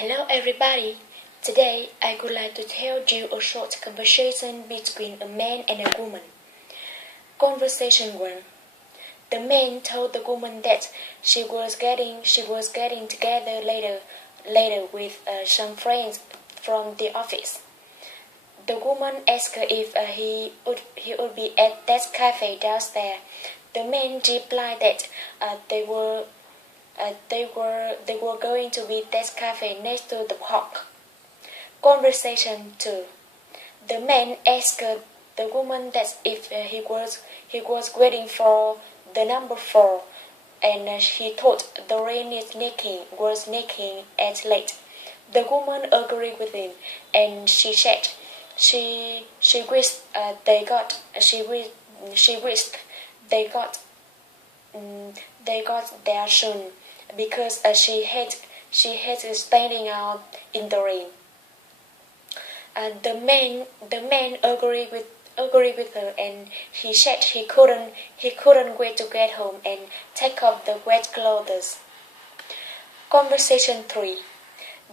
Hello everybody! Today I would like to tell you a short conversation between a man and a woman. Conversation 1. The man told the woman that she was getting together later with some friends from the office. The woman asked if he would be at that cafe downstairs. The man replied that they were going to be that cafe next to the park. Conversation 2. The man asked the woman that if he was waiting for the number 4, and he thought the rain was sneaking at late. The woman agreed with him, and she said she wished they got there soon, because she hates standing out in the rain. The man agreed with her, and he said he couldn't wait to get home and take off the wet clothes. Conversation 3.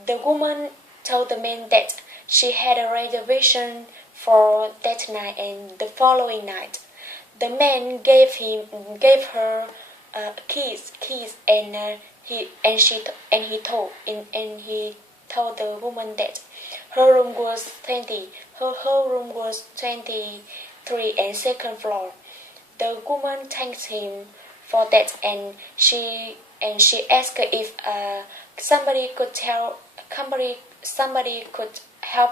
The woman told the man that she had a reservation for that night and the following night. The man gave her keys, and he told the woman that her room was 23 and second floor. The woman thanked him for that, and she asked if somebody could help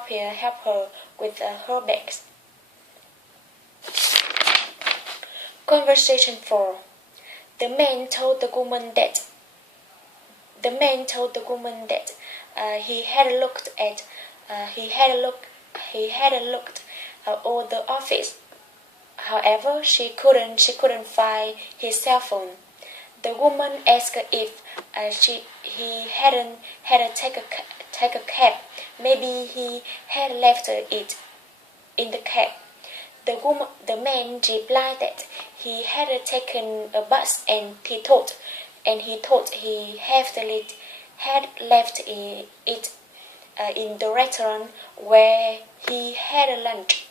her with her bags. Conversation 4. The man told the woman that he had looked all the office. However, she couldn't find his cell phone. The woman asked if he hadn't take a cab. Maybe he had left it in the cab. The man replied that he had taken a bus, and he thought he had left it in the restaurant where he had lunch.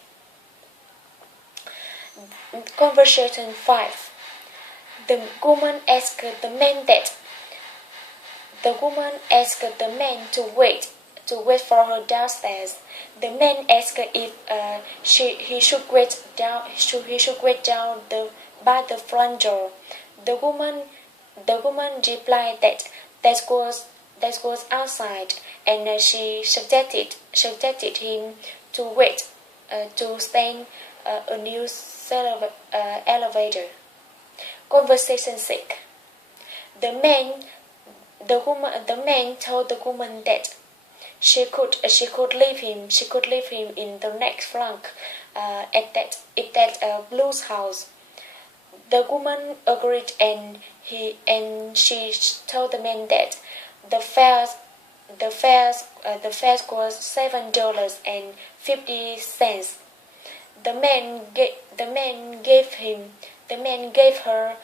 Conversation 5. The woman asked the man to wait for her downstairs. The man asked if he should wait down by the front door. The woman replied that was outside, and she suggested him to wait to stand a new elevator. Conversation 6. The man told the woman that she could leave him in the next flank at that blues house. The woman agreed, and she told the man that the fare was $7.50. The man gave her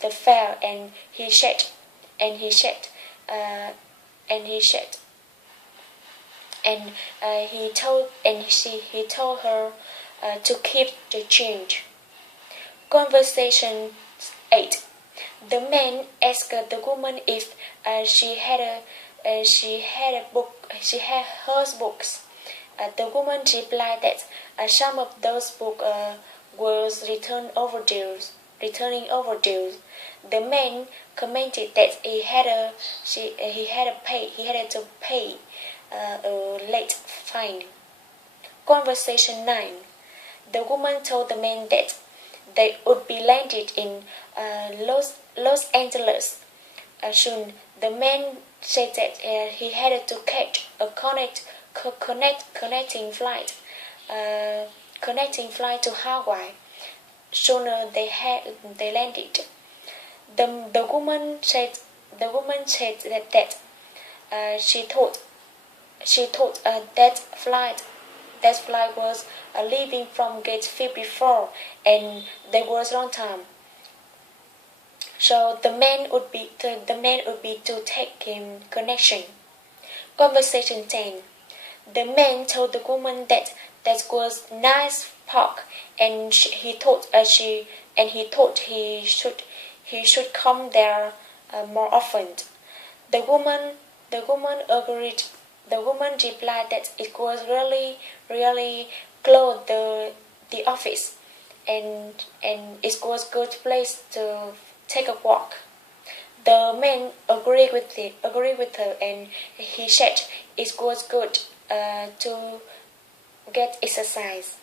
the fare, and he told her to keep the change. Conversation 8. The man asked the woman if she had her books. The woman replied that some of those books was returning overdue. The man commented that he had to pay a late fine. Conversation 9. The woman told the man that they would be landed in Los Angeles soon. The man said that he had to catch a connecting flight to Hawaii. Sooner they landed. The woman said that she thought that flight was leaving from gate 54, and there was long time. So the man would be to take him connection. Conversation 10. The man told the woman that was nice park, and he thought he should come there more often. The woman agreed. The woman replied that it was really close the office, and it was good place to take a walk. The man agreed with her, and he said it was good to get exercise.